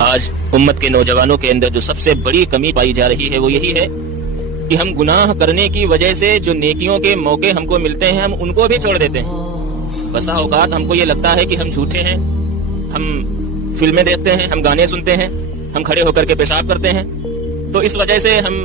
آج امت کے نوجوانوں کے اندر جو سب سے بڑی کمی پائی جا رہی ہے وہ یہی ہے کہ ہم گناہ کرنے کی وجہ سے جو نیکیوں کے موقع ہم کو ملتے ہیں ہم ان کو بھی چھوڑ دیتے ہیں۔ بسا اوقات ہم کو یہ لگتا ہے کہ ہم جھوٹے ہیں، ہم فلمیں دیکھتے ہیں، ہم گانے سنتے ہیں، ہم کھڑے ہو کر کے پیشاب کرتے ہیں، تو اس وجہ سے ہم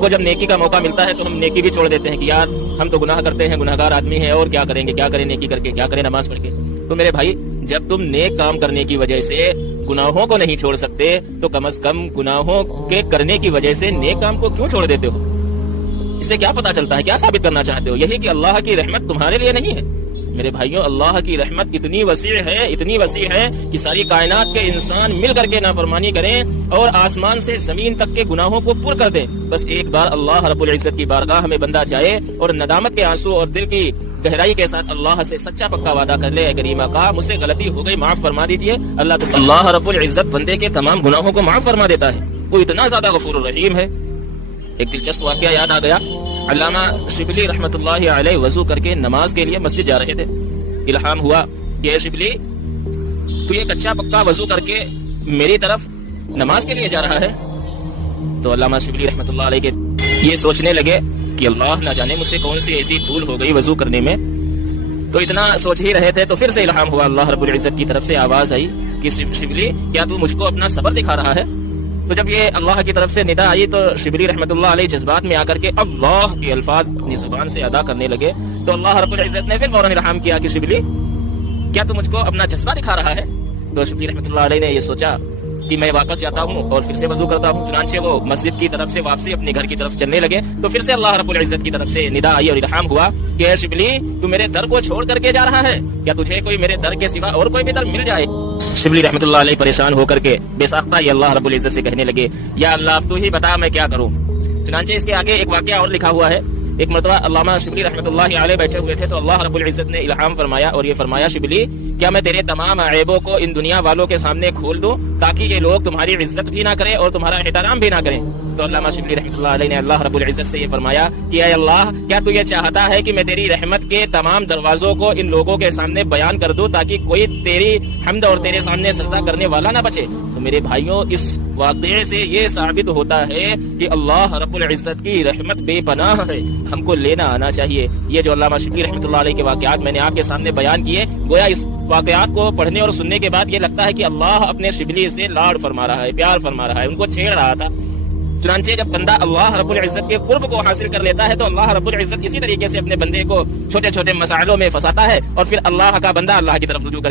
کو جب نیکی کا موقع ملتا ہے تو ہم نیکی بھی چھوڑ دیتے ہیں کہ یار ہم تو گناہ کرتے ہیں، گناہگار آدمی ہیں، اور کیا کریں گے، کیا کریں نیکی کر کے، کیا کریں نماز پڑھ کے۔ تو میرے بھائی، جب تم نیک کام کرنے کی وجہ سے گناہوں کو نہیں چھوڑ سکتے تو کم از کم گناہوں کے کرنے کی وجہ سے نیک کام کو کیوں چھوڑ دیتے ہو؟ اس سے کیا پتا چلتا ہے، کیا ثابت کرنا چاہتے ہو؟ یہی کہ اللہ کی رحمت تمہارے لیے نہیں ہے۔ میرے بھائیوں، اللہ کی رحمت اتنی وسیع ہے کہ ساری کائنات کے انسان مل کر کے نافرمانی کریں اور آسمان سے زمین تک کے گناہوں کو پر کر دیں، بس ایک بار اللہ رب العزت کی بارگاہ میں بندہ جائے اور ندامت کے آنسو اور دل کی گہرائی کے ساتھ اللہ سے سچا پکا وعدہ کر لے، اے کریم آقا مجھ سے غلطی ہو گئی، معاف فرما دیجئے، اللہ رب العزت بندے کے تمام گناہوں کو معاف فرما دیتا ہے۔ وہ اتنا زیادہ غفور الرحیم ہے۔ ایک دلچسپ واقعہ یاد آ گیا، علامہ شبلی رحمۃ اللہ علیہ وضو کر کے نماز کے لیے مسجد جا رہے تھے۔ الہام ہوا کہ اے شبلی، تو یہ کچا پکا وضو کر کے میری طرف نماز کے لیے جا رہا ہے؟ تو علامہ شبلی رحمۃ اللہ علیہ کے یہ سوچنے لگے کہ اللہ نہ جانے مجھ سے کون سی ایسی بھول ہو گئی وضو کرنے میں۔ تو اتنا سوچ ہی رہے تھے تو پھر سے الہام ہوا، اللہ رب العزت کی طرف سے آواز آئی کہ شبلی، کیا تو مجھ کو اپنا صبر دکھا رہا ہے؟ تو جب یہ اللہ کی طرف سے ندا آئی تو شبلی رحمۃ اللہ علیہ جذبات میں آ کر کے اللہ کے الفاظ اپنی زبان سے ادا کرنے لگے۔ تو اللہ رب العزت نے پھر فوراً الہام کیا کہ شبلی، کیا تو مجھ کو اپنا جذبہ دکھا رہا ہے؟ تو شبلی رحمۃ اللہ علیہ نے یہ سوچا کہ میں واپس جاتا ہوں اور پھر سے وضو کرتا ہوں۔ چنانچہ وہ مسجد کی طرف سے واپسی اپنے گھر کی طرف چلنے لگے تو پھر سے اللہ رب العزت کی طرف سے ندا آئی اور الہام ہوا کہ اے شبلی، تو میرے در کو چھوڑ کر کے جا رہا ہے؟ کیا تجھے کوئی میرے در کے سوا اور کوئی بھی در مل جائے؟ شبلی رحمۃ اللہ علیہ پریشان ہو کر کے بے ساختہ ہی اللہ رب العزت سے کہنے لگے، یا اللہ اب تو ہی بتا میں کیا کروں۔ چنانچہ اس کے آگے ایک واقعہ اور لکھا ہوا ہے۔ ایک مرتبہ علامہ شبلی رحمۃ اللہ علیہ بیٹھے ہوئے تھے تو اللہ رب العزت نے الہام فرمایا اور یہ فرمایا، شبلی، کیا میں تیرے تمام عیبوں کو ان دنیا والوں کے سامنے کھول دوں تاکہ یہ لوگ تمہاری عزت بھی نہ کریں اور تمہارا احترام بھی نہ کریں؟ تو علامہ شبلی رحمۃ اللہ علیہ نے اللہ رب العزت سے یہ فرمایا کہ اے اللہ، کیا تو یہ چاہتا ہے کہ میں تیری رحمت کے تمام دروازوں کو ان لوگوں کے سامنے بیان کر دوں تاکہ کوئی تیری حمد اور تیرے سامنے سجدہ کرنے والا نہ بچے؟ تو میرے بھائیوں، اس واقعے سے یہ ثابت ہوتا ہے کہ اللہ رب العزت کی رحمت بے پناہ ہے، ہم کو لینا آنا چاہیے۔ یہ جو علامہ شبلی رحمۃ اللہ علیہ کے واقعات میں نے آپ کے سامنے بیان کیے، گویا اس واقعات کو پڑھنے اور سننے کے بعد یہ لگتا ہے کہ اللہ اپنے شبلی سے لاڈ فرما رہا ہے، پیار فرما رہا ہے، ان کو چھیڑ رہا تھا۔ چنانچہ جب بندہ اللہ رب العزت کے قرب کو حاصل کر لیتا ہے تو اللہ رب العزت اسی طریقے سے اپنے بندے کو چھوٹے چھوٹے مسائلوں میں پھنساتا ہے اور پھر اللہ کا بندہ اللہ کی طرف رجوع کر